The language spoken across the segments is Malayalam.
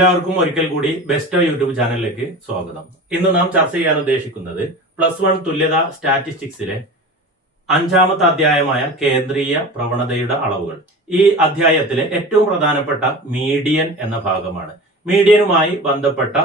എല്ലാവർക്കും ഒരിക്കൽ കൂടി ബെസ്റ്റ് യൂട്യൂബ് ചാനലിലേക്ക് സ്വാഗതം. ഇന്ന് നാം ചർച്ച ചെയ്യാൻ ഉദ്ദേശിക്കുന്നത് പ്ലസ് വൺ തുല്യത സ്റ്റാറ്റിസ്റ്റിക്സിലെ അഞ്ചാമത്തെ അധ്യായമായ കേന്ദ്രീയ പ്രവണതയുടെ അളവുകൾ. ഈ അധ്യായത്തിലെ ഏറ്റവും പ്രധാനപ്പെട്ട മീഡിയൻ എന്ന ഭാഗമാണ്. മീഡിയനുമായി ബന്ധപ്പെട്ട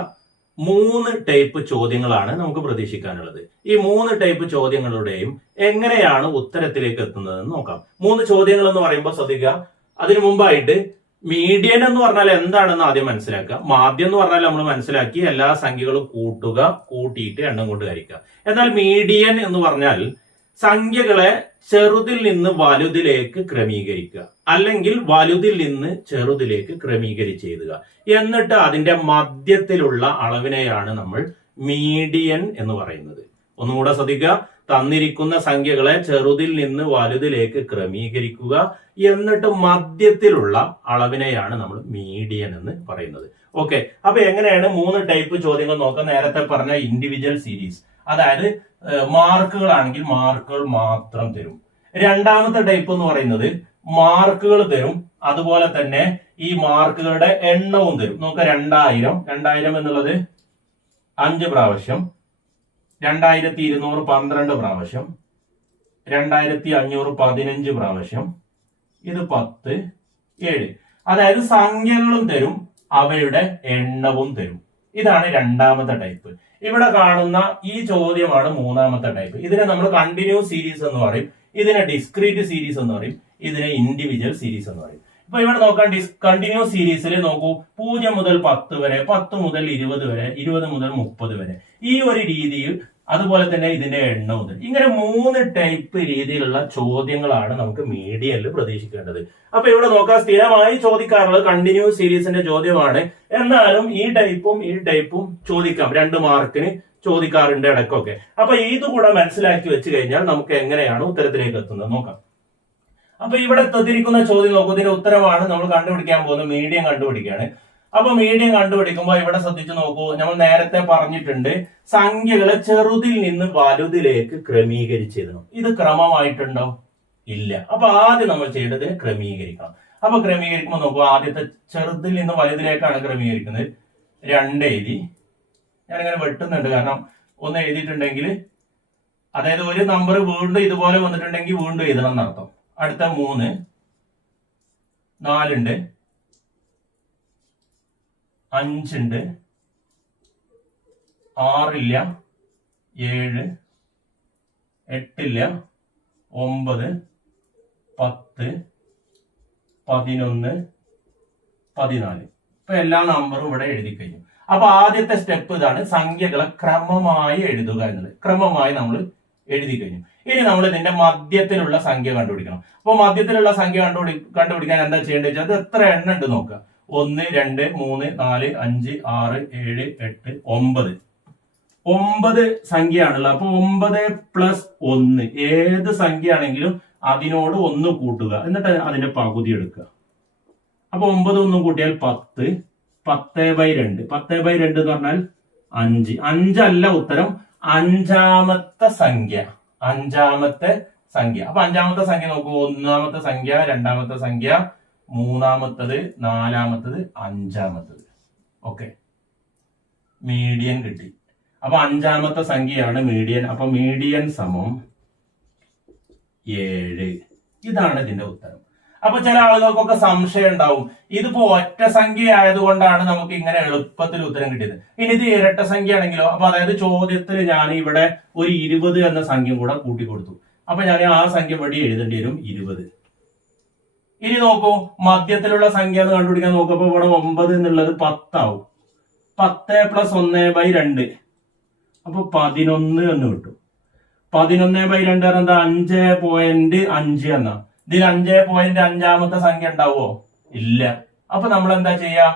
മൂന്ന് ടൈപ്പ് ചോദ്യങ്ങളാണ് നമുക്ക് പ്രതീക്ഷിക്കാനുള്ളത്. ഈ മൂന്ന് ടൈപ്പ് ചോദ്യങ്ങളുടെയും എങ്ങനെയാണ് ഉത്തരത്തിലേക്ക് എത്തുന്നതെന്ന് നോക്കാം. മൂന്ന് ചോദ്യങ്ങൾ എന്ന് പറയുമ്പോൾ ശ്രദ്ധിക്കുക. അതിനു മുമ്പായിട്ട് മീഡിയൻ എന്ന് പറഞ്ഞാൽ എന്താണെന്ന് ആദ്യം മനസ്സിലാക്കുക. മാധ്യം എന്ന് പറഞ്ഞാൽ നമ്മൾ മനസ്സിലാക്കി എല്ലാ സംഖ്യകളും കൂട്ടുക കൂട്ടിയിട്ട് എണ്ണം കൊണ്ട് ഹരിക്കുക. എന്നാൽ മീഡിയൻ എന്ന് പറഞ്ഞാൽ സംഖ്യകളെ ചെറുതിൽ നിന്ന് വലുതിലേക്ക് ക്രമീകരിക്കുക. അല്ലെങ്കിൽ വലുതിൽ നിന്ന് ചെറുതിലേക്ക് ക്രമീകരിച്ച് എഴുതുക എന്നിട്ട് അതിന്റെ മധ്യത്തിലുള്ള അളവിനെയാണ് നമ്മൾ മീഡിയൻ എന്ന് പറയുന്നത്. ഒന്നുകൂടെ ശ്രദ്ധിക്കുക. തന്നിരിക്കുന്ന സംഖ്യകളെ ചെറുതിൽ നിന്ന് വലുതിലേക്ക് ക്രമീകരിക്കുക എന്നിട്ട് മധ്യത്തിലുള്ള അളവിനെയാണ് നമ്മൾ മീഡിയൻ എന്ന് പറയുന്നത്. ഓക്കെ അപ്പൊ എങ്ങനെയാണ് മൂന്ന് ടൈപ്പ് ചോദ്യങ്ങൾ നോക്കാം നേരത്തെ പറഞ്ഞ ഇൻഡിവിജ്വൽ സീരീസ് അതായത് മാർക്കുകളാണെങ്കിൽ മാർക്കുകൾ മാത്രം തരും. രണ്ടാമത്തെ ടൈപ്പ് എന്ന് പറയുന്നത് മാർക്കുകൾ തരും. അതുപോലെ തന്നെ ഈ മാർക്കുകളുടെ എണ്ണവും തരും. നമുക്ക് രണ്ടായിരം. രണ്ടായിരം എന്നുള്ളത് അഞ്ച് പ്രാവശ്യം. രണ്ടായിരത്തി ഇരുന്നൂറ് പന്ത്രണ്ട് പ്രാവശ്യം രണ്ടായിരത്തി അഞ്ഞൂറ് പതിനഞ്ച് പ്രാവശ്യം ഇത് പത്ത് ഏഴ്. അതായത് സംഖ്യകളും തരും അവയുടെ എണ്ണവും തരും. ഇതാണ് രണ്ടാമത്തെ ടൈപ്പ്. ഇവിടെ കാണുന്ന ഈ ചോദ്യമാണ് മൂന്നാമത്തെ ടൈപ്പ്. ഇതിനെ നമ്മൾ കണ്ടിന്യൂസ് സീരീസ് എന്ന് പറയും. ഇതിനെ ഡിസ്ക്രീറ്റ് സീരീസ് എന്ന് പറയും. ഇതിനെ ഇൻഡിവിജ്വൽ സീരീസ് എന്ന് പറയും. ഇപ്പൊ ഇവിടെ നോക്കാം ഡിസ് കണ്ടിന്യൂസ് സീരീസിൽ നോക്കൂ. പൂജ്യം മുതൽ പത്ത് വരെ പത്ത് മുതൽ ഇരുപത് വരെ ഇരുപത് മുതൽ മുപ്പത് വരെ. ഈ ഒരു രീതിയിൽ അതുപോലെ തന്നെ ഇതിന്റെ എണ്ണവും ഇങ്ങനെ മൂന്ന് ടൈപ്പ് രീതിയിലുള്ള ചോദ്യങ്ങളാണ് നമുക്ക് മീഡിയയിൽ പ്രതീക്ഷിക്കേണ്ടത്. അപ്പൊ ഇവിടെ നോക്കാം സ്ഥിരമായി ചോദിക്കാറുള്ളത് കണ്ടിന്യൂ സീരീസിന്റെ ചോദ്യമാണ്. എന്നാലും ഈ ടൈപ്പും ഈ ടൈപ്പും ചോദിക്കാം. രണ്ട് മാർക്കിന് ചോദിക്കാറുണ്ട് ഇടയ്ക്കൊക്കെ. അപ്പൊ ഇത് കൂടെ മനസ്സിലാക്കി വെച്ച് കഴിഞ്ഞാൽ നമുക്ക് എങ്ങനെയാണ് ഉത്തരത്തിലേക്ക് എത്തുന്നത്? നോക്കാം. അപ്പൊ ഇവിടെ തന്നിരിക്കുന്ന ചോദ്യം നോക്കൂ. ഇതിന്റെ ഉത്തരമാണ് നമ്മൾ കണ്ടുപിടിക്കാൻ പോകുന്നത്. മീഡിയം കണ്ടുപിടിക്കുകയാണ്. അപ്പൊ മീഡിയം കണ്ടുപിടിക്കുമ്പോൾ ഇവിടെ ശ്രദ്ധിച്ചു നോക്കൂ. നമ്മൾ നേരത്തെ പറഞ്ഞിട്ടുണ്ട് സംഖ്യകളെ ചെറുതിൽ നിന്ന് വലുതിലേക്ക് ക്രമീകരിച്ചിരുന്നു. ഇത് ക്രമമായിട്ടുണ്ടോ? ഇല്ല. അപ്പൊ ആദ്യം നമ്മൾ ചെയ്യേണ്ടത് ക്രമീകരിക്കണം. അപ്പൊ ക്രമീകരിക്കുമ്പോൾ നോക്കൂ. ആദ്യത്തെ ചെറുതിൽ നിന്ന് വലുതിലേക്കാണ് ക്രമീകരിക്കുന്നത്. രണ്ട് എഴുതി. ഞാനിങ്ങനെ വെട്ടുന്നുണ്ട്. കാരണം ഒന്ന് എഴുതിയിട്ടുണ്ടെങ്കിൽ അതായത് ഒരു നമ്പർ വീണ്ടും ഇതുപോലെ വന്നിട്ടുണ്ടെങ്കിൽ വീണ്ടും എഴുതണം എന്നർത്ഥം. അടുത്ത മൂന്ന്. നാലുണ്ട്. അഞ്ചുണ്ട്. ആറില്ല. ഏഴ്. എട്ടില്ല. ഒമ്പത്. പത്ത്. പതിനൊന്ന്. പതിനാല്. ഇപ്പൊ എല്ലാ നമ്പറും ഇവിടെ എഴുതി കഴിഞ്ഞു. അപ്പൊ ആദ്യത്തെ സ്റ്റെപ്പ് ഇതാണ് സംഖ്യകളെ ക്രമമായി എഴുതുക എന്നുള്ളത്. ക്രമമായി നമ്മൾ എഴുതി കഴിഞ്ഞു ഇനി നമ്മൾ ഇതിന്റെ മധ്യത്തിലുള്ള സംഖ്യ കണ്ടുപിടിക്കണം. അപ്പൊ മധ്യത്തിലുള്ള സംഖ്യ കണ്ടുപിടി കണ്ടുപിടിക്കാൻ എന്താ ചെയ്യേണ്ടത് അത് എത്ര എണ്ണം ഉണ്ട് നോക്കുക ഒന്ന് രണ്ട് മൂന്ന് നാല് അഞ്ച് ആറ് ഏഴ് എട്ട് ഒമ്പത്. ഒമ്പത് സംഖ്യയാണുള്ളത്. അപ്പൊ ഒമ്പത് പ്ലസ് ഒന്ന്. ഏത് സംഖ്യ ആണെങ്കിലും അതിനോട് ഒന്ന് കൂട്ടുക. എന്നിട്ട് അതിന്റെ പകുതി എടുക്കുക. അപ്പൊ ഒമ്പത് ഒന്നും കൂട്ടിയാൽ പത്ത്. പത്ത് ബൈ രണ്ട്. പത്ത് ബൈ രണ്ട് എന്ന് പറഞ്ഞാൽ അഞ്ച്. അഞ്ചല്ല ഉത്തരം. അഞ്ചാമത്തെ സംഖ്യ. അഞ്ചാമത്തെ സംഖ്യ. അപ്പൊ അഞ്ചാമത്തെ സംഖ്യ നോക്കൂ. ഒന്നാമത്തെ സംഖ്യ രണ്ടാമത്തെ സംഖ്യ മൂന്നാമത്തത് നാലാമത്തത് അഞ്ചാമത്തത്. ഓക്കെ മീഡിയൻ കിട്ടി. അപ്പൊ അഞ്ചാമത്തെ സംഖ്യയാണ് മീഡിയൻ. അപ്പൊ മീഡിയൻ സമം ഏഴ്. ഇതാണ് ഇതിന്റെ ഉത്തരം. അപ്പൊ ചില ആളുകൾക്കൊക്കെ സംശയം ഉണ്ടാവും. ഇതിപ്പോ ഒറ്റ സംഖ്യ ആയതുകൊണ്ടാണ് നമുക്ക് ഇങ്ങനെ എളുപ്പത്തിൽ ഉത്തരം കിട്ടിയത്. ഇനി ഇത് ഇരട്ട സംഖ്യ ആണെങ്കിലോ അപ്പൊ അതായത് ചോദ്യത്തിൽ ഞാൻ ഇവിടെ ഒരു ഇരുപത് എന്ന സംഖ്യ കൂടെ കൂട്ടി കൊടുത്തു അപ്പൊ ഞാൻ ആ സംഖ്യ വഴി എഴുതേണ്ടി വരും ഇരുപത്. ഇനി നോക്കൂ മധ്യത്തിലുള്ള സംഖ്യ എന്ന് കണ്ടുപിടിക്കാൻ നോക്കുമ്പോ ഇവിടെ ഒമ്പത് എന്നുള്ളത് പത്താവും. പത്ത് പ്ലസ് ഒന്ന് ബൈ രണ്ട്. അപ്പൊ പതിനൊന്ന് എന്ന് കിട്ടും. പതിനൊന്ന് ബൈ രണ്ട് എന്താ അഞ്ച് പോയിന്റ് അഞ്ച് എന്നാ. ഇതിൽ അഞ്ച് പോയിന്റ് അഞ്ചാമത്തെ സംഖ്യ ഉണ്ടാവോ ഇല്ല. അപ്പൊ നമ്മൾ എന്താ ചെയ്യാ?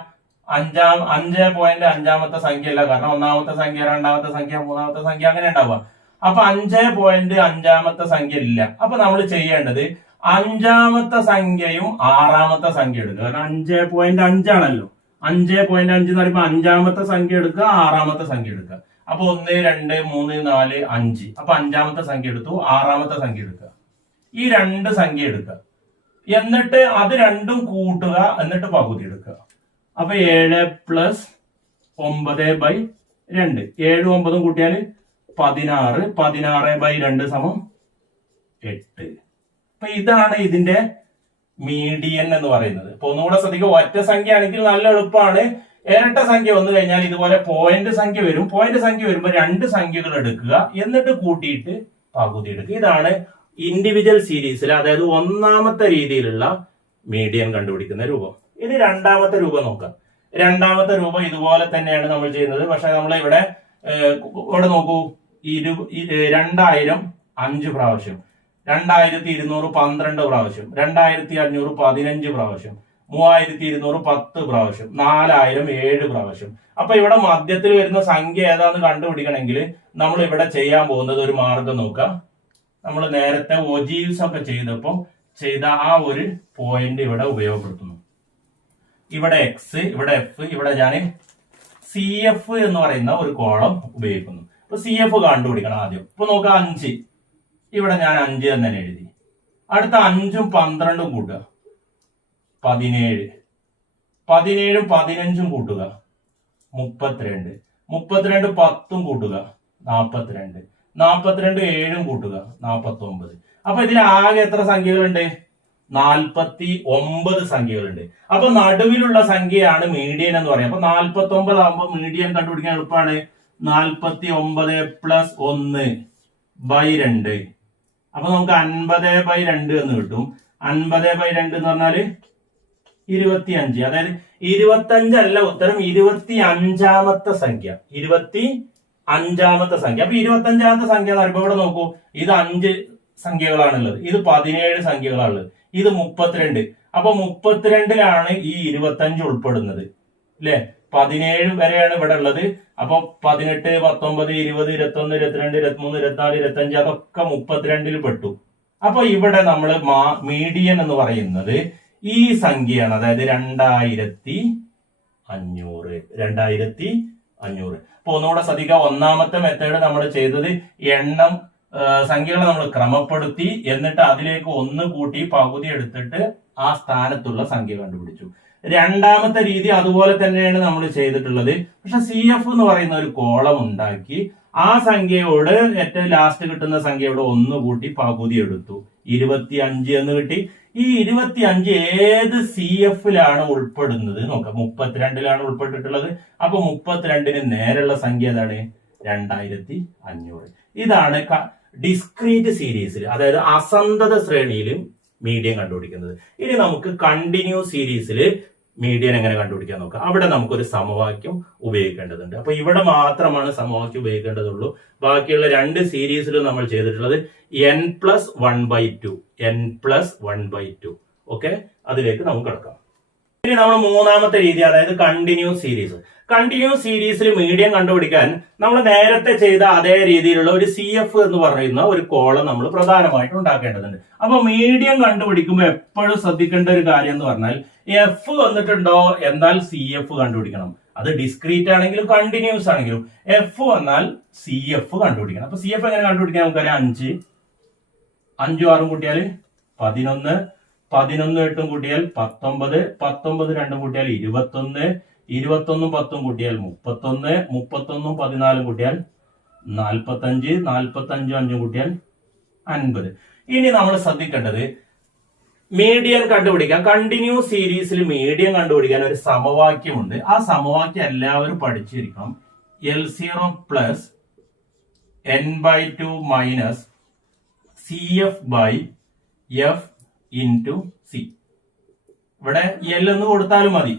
അഞ്ചാം അഞ്ച് പോയിന്റ് അഞ്ചാമത്തെ സംഖ്യ അല്ല. കാരണം ഒന്നാമത്തെ സംഖ്യ രണ്ടാമത്തെ സംഖ്യ മൂന്നാമത്തെ സംഖ്യ അങ്ങനെ ഉണ്ടാവുക. അപ്പൊ അഞ്ച് പോയിന്റ് അഞ്ചാമത്തെ സംഖ്യ ഇല്ല. അപ്പൊ നമ്മൾ ചെയ്യേണ്ടത് അഞ്ചാമത്തെ സംഖ്യയും ആറാമത്തെ സംഖ്യ എടുക്കുക. കാരണം അഞ്ച് പോയിന്റ് അഞ്ചാണല്ലോ. അഞ്ച് പോയിന്റ് അഞ്ച് എന്ന് പറയുമ്പോൾ അഞ്ചാമത്തെ സംഖ്യ എടുക്കുക ആറാമത്തെ സംഖ്യ എടുക്കുക. അപ്പൊ ഒന്ന് രണ്ട് മൂന്ന് നാല് അഞ്ച്. അപ്പൊ അഞ്ചാമത്തെ സംഖ്യ എടുത്തു ആറാമത്തെ സംഖ്യ എടുക്കുക. ഈ രണ്ട് സംഖ്യ എടുക്കുക. എന്നിട്ട് അത് രണ്ടും കൂട്ടുക എന്നിട്ട് പകുതി എടുക്കുക. അപ്പൊ ഏഴ് പ്ലസ് ഒമ്പത് ബൈ രണ്ട്. ഏഴും ഒമ്പതും കൂട്ടിയാൽ പതിനാറ്. പതിനാറ് ബൈ രണ്ട് സമം എട്ട്. അപ്പൊ ഇതാണ് ഇതിന്റെ മീഡിയൻ എന്ന് പറയുന്നത്. അപ്പൊ ഒന്നുകൂടെ ശ്രദ്ധിക്കുക ഒറ്റ സംഖ്യ ആണെങ്കിൽ നല്ല എളുപ്പമാണ്. ഇരട്ട സംഖ്യ വന്നു കഴിഞ്ഞാൽ ഇതുപോലെ പോയിന്റ് സംഖ്യ വരും. പോയിന്റ് സംഖ്യ വരുമ്പോൾ രണ്ട് സംഖ്യകൾ എടുക്കുക. എന്നിട്ട് കൂട്ടിയിട്ട് പകുതി എടുക്കുക. ഇതാണ് ഇൻഡിവിജ്വൽ സീരീസിൽ അതായത് ഒന്നാമത്തെ രീതിയിലുള്ള മീഡിയൻ കണ്ടുപിടിക്കുന്ന രൂപം. ഇനി രണ്ടാമത്തെ രൂപം നോക്കാം. രണ്ടാമത്തെ രൂപം ഇതുപോലെ തന്നെയാണ് നമ്മൾ ചെയ്യുന്നത്. പക്ഷെ നമ്മൾ ഇവിടെ ഇവിടെ നോക്കൂ. ഇരു രണ്ടായിരം അഞ്ച് പ്രാവശ്യം. രണ്ടായിരത്തി ഇരുന്നൂറ് പന്ത്രണ്ട് പ്രാവശ്യം. രണ്ടായിരത്തി അഞ്ഞൂറ് പതിനഞ്ച് പ്രാവശ്യം. മൂവായിരത്തി ഇരുന്നൂറ് പത്ത് പ്രാവശ്യം. നാലായിരം ഏഴ് പ്രാവശ്യം. അപ്പൊ ഇവിടെ മധ്യത്തിൽ വരുന്ന സംഖ്യ ഏതാന്ന് കണ്ടുപിടിക്കണമെങ്കിൽ നമ്മൾ ഇവിടെ ചെയ്യാൻ പോകുന്നത് ഒരു മാർഗം നോക്കാം. നമ്മൾ നേരത്തെ ഒജീവ്സ് ഒക്കെ ചെയ്തപ്പോൾ ചെയ്ത ആ ഒരു പോയിന്റ് ഇവിടെ ഉപയോഗപ്പെടുത്തുന്നു. ഇവിടെ എക്സ് ഇവിടെ എഫ് ഇവിടെ ഞാൻ സി എഫ് എന്ന് പറയുന്ന ഒരു കോളം ഉപയോഗിക്കുന്നു. അപ്പൊ സി എഫ് കണ്ടുപിടിക്കണം ആദ്യം. ഇപ്പൊ നോക്കുക അഞ്ച്. ഇവിടെ ഞാൻ അഞ്ച് തന്നെ എഴുതി. അടുത്ത അഞ്ചും പന്ത്രണ്ടും കൂട്ടുക. പതിനേഴ്. പതിനേഴും പതിനഞ്ചും കൂട്ടുക. മുപ്പത്തിരണ്ട്. മുപ്പത്തിരണ്ട് പത്തും കൂട്ടുക. നാപ്പത്തിരണ്ട്. നാപ്പത്തിരണ്ട് ഏഴും കൂട്ടുക. നാൽപ്പത്തി ഒമ്പത് അപ്പൊ ഇതിൽ ആകെ എത്ര സംഖ്യകളുണ്ട്? നാൽപ്പത്തി ഒമ്പത് സംഖ്യകളുണ്ട്. അപ്പൊ നടുവിലുള്ള സംഖ്യയാണ് മീഡിയൻ എന്ന് പറയുന്നത് അപ്പൊ നാൽപ്പത്തി ഒമ്പത് ആകുമ്പോൾ മീഡിയൻ കണ്ടുപിടിക്കാൻ എളുപ്പമാണ്. നാൽപ്പത്തി ഒമ്പത് പ്ലസ് ഒന്ന് ബൈ രണ്ട്. അപ്പൊ നമുക്ക് അൻപത് ബൈ രണ്ട് എന്ന് കിട്ടും. അൻപത് ബൈ രണ്ട് എന്ന് പറഞ്ഞാൽ ഇരുപത്തി അഞ്ച് അതായത് ഇരുപത്തി അഞ്ചല്ല ഉത്തരം. ഇരുപത്തി അഞ്ചാമത്തെ സംഖ്യ. ഇരുപത്തി അഞ്ചാമത്തെ സംഖ്യ. അപ്പൊ ഇരുപത്തി അഞ്ചാമത്തെ സംഖ്യ പറയുമ്പോൾ ഇവിടെ നോക്കൂ. ഇത് അഞ്ച് സംഖ്യകളാണുള്ളത്. ഇത് പതിനേഴ് സംഖ്യകളാണുള്ളത്. ഇത് മുപ്പത്തിരണ്ട്. അപ്പൊ മുപ്പത്തിരണ്ടിലാണ് ഈ ഇരുപത്തി അഞ്ച് ഉൾപ്പെടുന്നത്. അല്ലെ പതിനേഴ് വരെയാണ് ഇവിടെ ഉള്ളത്. അപ്പൊ പതിനെട്ട് പത്തൊമ്പത് ഇരുപത് ഇരുപത്തൊന്ന് ഇരുപത്തിരണ്ട് ഇരുപത്തിമൂന്ന് ഇരുപത്തിനാല് ഇരുപത്തഞ്ച് അതൊക്കെ മുപ്പത്തിരണ്ടിൽ പെട്ടു. അപ്പൊ ഇവിടെ നമ്മൾ മീഡിയൻ എന്ന് പറയുന്നത് ഈ സംഖ്യയാണ്. അതായത് രണ്ടായിരത്തി അഞ്ഞൂറ്. രണ്ടായിരത്തി അഞ്ഞൂറ്. അപ്പൊ ഒന്നുകൂടെ ശ്രദ്ധിക്കുക. ഒന്നാമത്തെ മെത്തേഡ് നമ്മൾ ചെയ്തത് എണ്ണം സംഖ്യകളെ നമ്മൾ ക്രമപ്പെടുത്തി എന്നിട്ട് അതിലേക്ക് ഒന്ന് കൂട്ടി പകുതി എടുത്തിട്ട് ആ സ്ഥാനത്തുള്ള സംഖ്യ കണ്ടുപിടിച്ചു. രണ്ടാമത്തെ രീതി അതുപോലെ തന്നെയാണ് നമ്മൾ ചെയ്തിട്ടുള്ളത്. പക്ഷെ സി എഫ് എന്ന് പറയുന്ന ഒരു കോളം ഉണ്ടാക്കി ആ സംഖ്യയോട് ഏറ്റവും ലാസ്റ്റ് കിട്ടുന്ന സംഖ്യയോട് ഒന്ന് കൂട്ടി പകുതി എടുത്തു. ഇരുപത്തി അഞ്ച് എന്ന് കിട്ടി. ഈ ഇരുപത്തി അഞ്ച് ഏത് സി എഫിലാണ് ഉൾപ്പെടുന്നത്? നോക്കാം മുപ്പത്തിരണ്ടിലാണ് ഉൾപ്പെട്ടിട്ടുള്ളത്. അപ്പൊ മുപ്പത്തിരണ്ടിന് നേരെയുള്ള സംഖ്യ ഏതാണ്? രണ്ടായിരത്തി അഞ്ഞൂറ് ഇതാണ് ഡിസ്ക്രീറ്റ് സീരീസിൽ അതായത് അസന്തത ശ്രേണിയിൽ മീഡിയം കണ്ടുപിടിക്കുന്നത്. ഇനി നമുക്ക് കണ്ടിന്യൂ സീരീസിൽ മീഡിയൻ എങ്ങനെ കണ്ടുപിടിക്കാൻ നോക്കുക അവിടെ നമുക്കൊരു സമവാക്യം ഉപയോഗിക്കേണ്ടതുണ്ട്. അപ്പൊ ഇവിടെ മാത്രമാണ് സമവാക്യം ഉപയോഗിക്കേണ്ടതുള്ളൂ. ബാക്കിയുള്ള രണ്ട് സീരീസിലും നമ്മൾ ചെയ്തിട്ടുള്ളത് N plus one by two N plus one by two okay അതിലേക്ക് നമുക്ക് കിടക്കാം. ഇനി നമ്മൾ മൂന്നാമത്തെ രീതി അതായത് കണ്ടിന്യൂസ് സീരീസ് കണ്ടിന്യൂസ് സീരീസിൽ മീഡിയം കണ്ടുപിടിക്കാൻ നമ്മൾ നേരത്തെ ചെയ്ത അതേ രീതിയിലുള്ള ഒരു സി എഫ് എന്ന് പറയുന്ന ഒരു കോളം നമ്മൾ പ്രധാനമായിട്ടും ഉണ്ടാക്കേണ്ടതുണ്ട്. അപ്പൊ മീഡിയം കണ്ടുപിടിക്കുമ്പോൾ എപ്പോഴും ശ്രദ്ധിക്കേണ്ട ഒരു കാര്യം എന്ന് പറഞ്ഞാൽ എഫ് വന്നിട്ടുണ്ടോ എന്നാൽ സി എഫ് കണ്ടുപിടിക്കണം. അത് ഡിസ്ക്രീറ്റ് ആണെങ്കിലും കണ്ടിന്യൂസ് ആണെങ്കിലും എഫ് വന്നാൽ സി എഫ് കണ്ടുപിടിക്കണം. അപ്പൊ സി എഫ് എങ്ങനെ കണ്ടുപിടിക്കാൻ നമുക്കറിയാം? അഞ്ച് അഞ്ചും ആറും കൂട്ടിയാൽ പതിനൊന്ന് പതിനൊന്ന് എട്ടും കൂട്ടിയാൽ പത്തൊമ്പത് പത്തൊമ്പത് രണ്ടും കൂട്ടിയാൽ ഇരുപത്തൊന്ന് ഇരുപത്തൊന്നും പത്തും കൂട്ടിയാൽ മുപ്പത്തൊന്ന് മുപ്പത്തൊന്നും പതിനാലും കൂട്ടിയാൽ നാൽപ്പത്തഞ്ച് നാൽപ്പത്തഞ്ചും അഞ്ചും കൂട്ടിയാൽ അൻപത്. ഇനി നമ്മൾ ശ്രദ്ധിക്കേണ്ടത് മീഡിയൻ കണ്ടുപിടിക്കാൻ കണ്ടിന്യൂ സീരീസിൽ മീഡിയൻ കണ്ടുപിടിക്കാൻ ഒരു സമവാക്യമുണ്ട്. ആ സമവാക്യം എല്ലാവരും പഠിച്ചിരിക്കണം. L zero plus N by two minus C F by F into C ഇവിടെ എൽ എന്ന് കൊടുത്താലും മതി.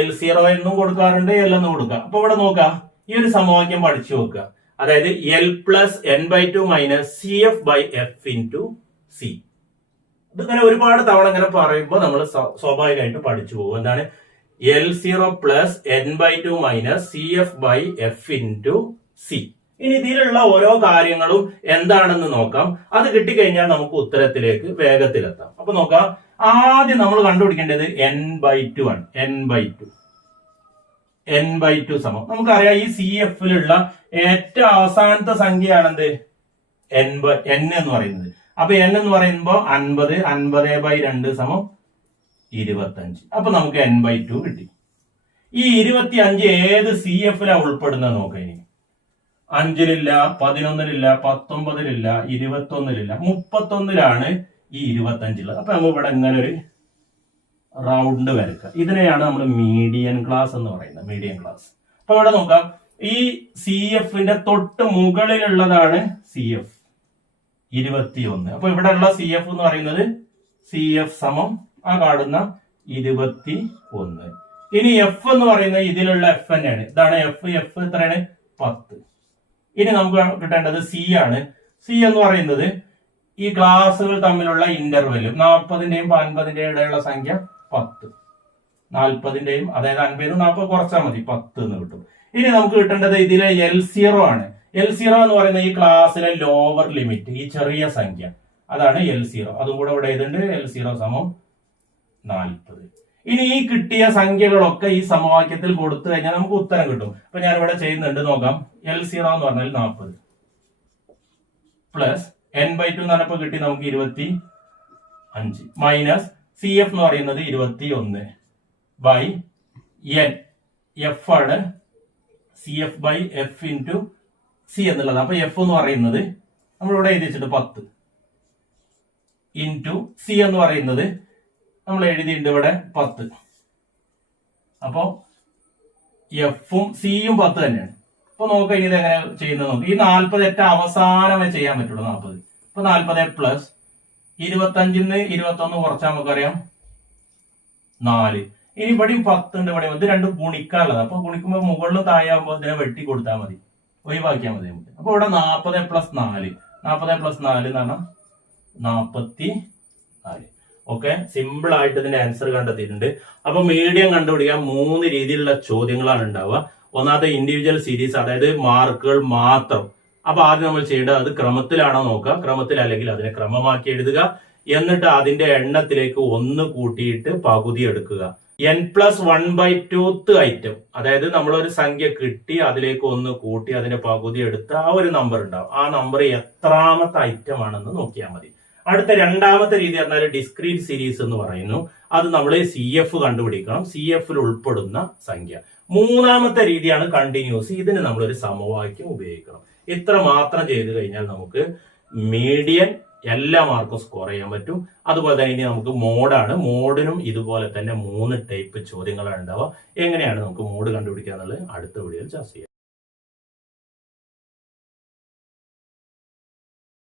എൽ സീറോ എന്നും കൊടുക്കാറുണ്ട് എൽ എന്നും കൊടുക്കുക അപ്പൊ ഇവിടെ നോക്കാം. ഈ ഒരു സമവാക്യം പഠിച്ചു നോക്കുക അതായത് L plus N by two minus C F by F into C ഇതിങ്ങനെ ഒരുപാട് തവണ ഇങ്ങനെ പറയുമ്പോൾ നമ്മൾ സ്വാഭാവികമായിട്ട് പഠിച്ചു പോകും. എന്താണ്? L zero plus N by two minus C F by F into C ഇനി ഇതിലുള്ള ഓരോ കാര്യങ്ങളും എന്താണെന്ന് നോക്കാം. അത് കിട്ടിക്കഴിഞ്ഞാൽ നമുക്ക് ഉത്തരത്തിലേക്ക് വേഗത്തിലെത്താം. അപ്പൊ നോക്കാം. ആദ്യം നമ്മൾ കണ്ടുപിടിക്കേണ്ടത് എൻ ബൈ ടു ആണ്. N by two N by two സമം. നമുക്കറിയാം ഈ സി എഫിലുള്ള ഏറ്റവും അവസാനത്തെ സംഖ്യയാണെന്ത്? എൻ ബൈ എൻ എന്ന് പറയുന്നത്. അപ്പൊ എൻ എന്ന് പറയുമ്പോൾ അൻപത് അൻപത് ബൈ രണ്ട് സമം ഇരുപത്തഞ്ച്. അപ്പൊ നമുക്ക് എൻ ബൈ ടു കിട്ടി. ഈ ഇരുപത്തി അഞ്ച് ഏത് സി എഫിലാണ് ഉൾപ്പെടുന്നത് നോക്കാം ഇനി. അഞ്ചിലില്ല പതിനൊന്നിലില്ല പത്തൊമ്പതിലില്ല ഇരുപത്തൊന്നിലില്ല. മുപ്പത്തൊന്നിലാണ് ഈ ഇരുപത്തഞ്ചുള്ളത്. അപ്പൊ നമ്മൾ ഇവിടെ ഇങ്ങനെ ഒരു റൗണ്ട് വരക്കുക. ഇതിനെയാണ് നമ്മൾ മീഡിയൻ ക്ലാസ് എന്ന് പറയുന്നത്. മീഡിയൻ ക്ലാസ് അപ്പൊ ഇവിടെ നോക്കാം. ഈ സി എഫിന്റെ തൊട്ട് മുകളിലുള്ളതാണ് സി എഫ് ഇരുപത്തിയൊന്ന്. അപ്പൊ ഇവിടെ ഉള്ള സി എഫ് എന്ന് പറയുന്നത് സി എഫ് സമം ആ കാണുന്ന ഇരുപത്തി ഒന്ന് ഇനി എഫ് എന്ന് പറയുന്നത് ഇതിലുള്ള എഫ് തന്നെയാണ്. ഇതാണ് എഫ് എഫ് എത്രയാണ്? പത്ത്. ഇനി നമുക്ക് കിട്ടേണ്ടത് സി ആണ്. സി എന്ന് പറയുന്നത് ഈ ക്ലാസ്സുകൾ തമ്മിലുള്ള ഇന്റർവെൽ നാൽപ്പതിന്റെയും അൻപതിന്റെയും ഇടയുള്ള സംഖ്യ പത്ത്. നാൽപ്പതിന്റെയും അതായത് അൻപതിനും നാൽപ്പത് കുറച്ചാൽ മതി പത്ത് എന്ന് കിട്ടും. ഇനി നമുക്ക് കിട്ടേണ്ടത് ഇതിലെ എൽ സീറോ ആണ്. എൽ സീറോ എന്ന് പറയുന്ന ഈ ക്ലാസ്സിലെ ലോവർ ലിമിറ്റ് ഈ ചെറിയ സംഖ്യ. അതാണ് എൽ സീറോ അതും കൂടെ ഇവിടെ ഏതുണ്ട് എൽ സീറോ സമം നാൽപ്പത്. ഇനി ഈ കിട്ടിയ സംഖ്യകളൊക്കെ ഈ സമവാക്യത്തിൽ കൊടുത്തു കഴിഞ്ഞാൽ നമുക്ക് ഉത്തരം കിട്ടും. അപ്പൊ ഞാൻ ഇവിടെ ചെയ്യുന്നുണ്ട് നോക്കാം. എൽ സീറോ എന്ന് പറഞ്ഞാൽ നാൽപ്പത് പ്ലസ് എൻ ബൈ ടു എന്ന് പറഞ്ഞപ്പോ കിട്ടി നമുക്ക് ഇരുപത്തി അഞ്ച്. മൈനസ് സി എഫ് എന്ന് പറയുന്നത് ഇരുപത്തി ഒന്ന് ബൈ എൻ എഫ് ആണ് C F by F into C എന്നുള്ളത്. അപ്പൊ എഫ് എന്ന് പറയുന്നത് നമ്മളിവിടെ എഴുതി വെച്ചിട്ട് പത്ത്. ഇന്റു സി എന്ന് പറയുന്നത് നമ്മൾ എഴുതിയിട്ടുണ്ട് ഇവിടെ പത്ത്. അപ്പോ എഫും സിയും പത്ത് തന്നെയാണ്. അപ്പൊ നോക്കാം ഇനി ഇത് എങ്ങനെ ചെയ്യുന്നത് നോക്ക്. ഈ നാൽപ്പത് ഏറ്റവും അവസാനമേ ചെയ്യാൻ പറ്റുള്ളൂ നാൽപ്പത് ഇപ്പൊ നാൽപ്പത് പ്ലസ് ഇരുപത്തഞ്ചിന്ന് ഇരുപത്തൊന്ന് കുറച്ചാൽ നമുക്കറിയാം നാല്. ഇനി ഇവിടെയും പത്തുണ്ട് ഇവിടെ ഇത് രണ്ടും ഗുണിക്കാനുള്ളത്. അപ്പൊ ഗുണിക്കുമ്പോൾ മുകളിൽ താഴെയാകുമ്പോൾ ഇതിനെ വെട്ടി കൊടുത്താൽ മതി. ഒഴിവാക്കിയാൽ മതി നമുക്ക്. അപ്പൊ ഇവിടെ നാൽപ്പത് പ്ലസ് നാല്. നാൽപ്പത് പ്ലസ് നാല് എന്ന് പറഞ്ഞാൽ നാൽപ്പത്തി നാല് ഓക്കെ സിമ്പിൾ ആയിട്ട് ഇതിന്റെ ആൻസർ കണ്ടെത്തിയിട്ടുണ്ട്. അപ്പൊ മീഡിയം കണ്ടുപിടിക്കാൻ മൂന്ന് രീതിയിലുള്ള ചോദ്യങ്ങളാണ് ഉണ്ടാവുക. ഒന്നാമത്തെ ഇൻഡിവിജ്വൽ സീരീസ് അതായത് മാർക്കുകൾ മാത്രം. അപ്പൊ ആദ്യം നമ്മൾ ചെയ്യേണ്ടത് അത് ക്രമത്തിലാണോ നോക്കുക. ക്രമത്തിൽ അല്ലെങ്കിൽ അതിനെ ക്രമമാക്കി എഴുതുക. എന്നിട്ട് അതിന്റെ എണ്ണത്തിലേക്ക് ഒന്ന് കൂട്ടിയിട്ട് പകുതി എടുക്കുക. N plus one by twoth item അതായത് നമ്മൾ ഒരു സംഖ്യ കിട്ടി അതിലേക്ക് ഒന്ന് കൂട്ടി അതിന്റെ പകുതി എടുത്ത് ആ ഒരു നമ്പർ ഉണ്ടാവും. ആ നമ്പർ എത്രാമത്തെ ഐറ്റം ആണെന്ന് നോക്കിയാൽ മതി. അടുത്ത രണ്ടാമത്തെ രീതി പറഞ്ഞാൽ ഡിസ്ക്രീറ്റ് സീരീസ് എന്ന് പറയുന്നു. അത് നമ്മൾ സി എഫ് കണ്ടുപിടിക്കണം. സി എഫിൽ ഉൾപ്പെടുന്ന സംഖ്യ. മൂന്നാമത്തെ രീതിയാണ് കണ്ടിന്യൂസ് ഇതിന് ഒരു സമവാക്യം ഉപയോഗിക്കണം. ഇത്ര മാത്രം ചെയ്തു കഴിഞ്ഞാൽ നമുക്ക് മീഡിയൻ എല്ലാ മാർക്കും സ്കോർ ചെയ്യാൻ പറ്റും. അതുപോലെ തന്നെ ഇനി നമുക്ക് മോഡാണ് മോഡിനും ഇതുപോലെ തന്നെ മൂന്ന് ടൈപ്പ് ചോദ്യങ്ങളാണ് ഉണ്ടാവുക. എങ്ങനെയാണ് നമുക്ക് മോഡ് കണ്ടുപിടിക്കുക എന്നുള്ളത് അടുത്ത വീഡിയോയിൽ ചർച്ച ചെയ്യാം.